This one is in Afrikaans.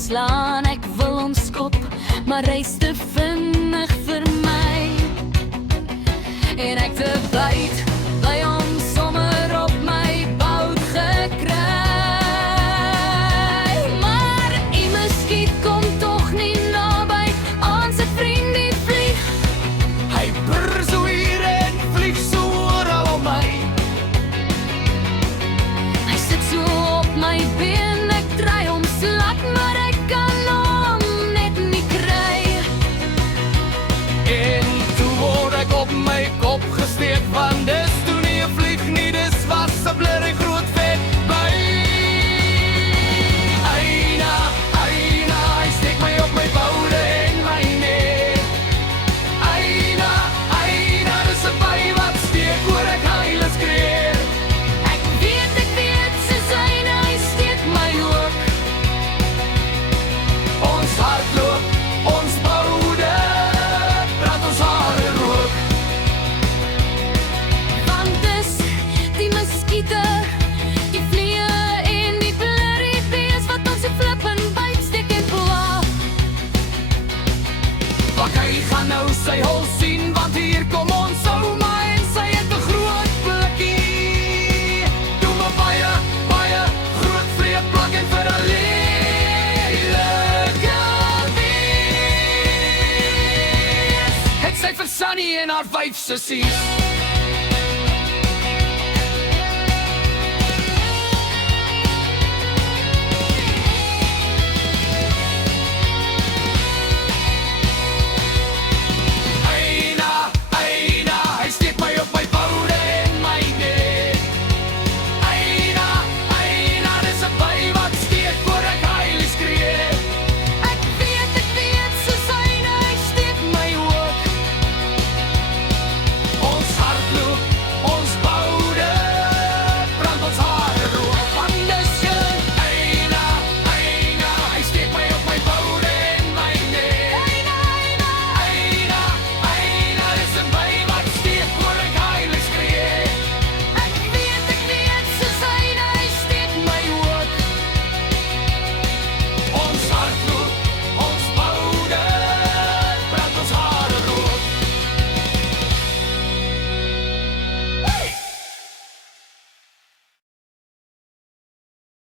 slaan, ek wil ons kop, maar reis te vinnig vir my. En ek te byt by hom sommer op my bout gekry. Maar die muskiet kom tog nie naby aan sy vriend die vlieg. Hy brr so hier en vlieg so oral om my. Hy sit so op my been, ek try hom slap, maar ek kan hom net nie kry. En toe word ek op my kop gesteek, want dis toe nie 'n vlieg nie, dis was 'n blurry groot vet by. Eina, eina, hy steek my op my boude en my nek. Eina, eina, dis 'n by wat steek oor ek huil en skree. Ek weet, Susanne, hy steek my ook. Ons hardloop, ons boude, brand ons hare rook. Want dis die muskiete, die vliee en die blurry bees wat ons die flip en byt, steek en pla. Wak, hy gaan nou sy hol sien, want hier kom ons ouma en sy het 'n groot blikkie. Doe me baie, baie groot vleeplak en vir 'n lelike wees. Het sy vir Sunny en haar 5 sissies.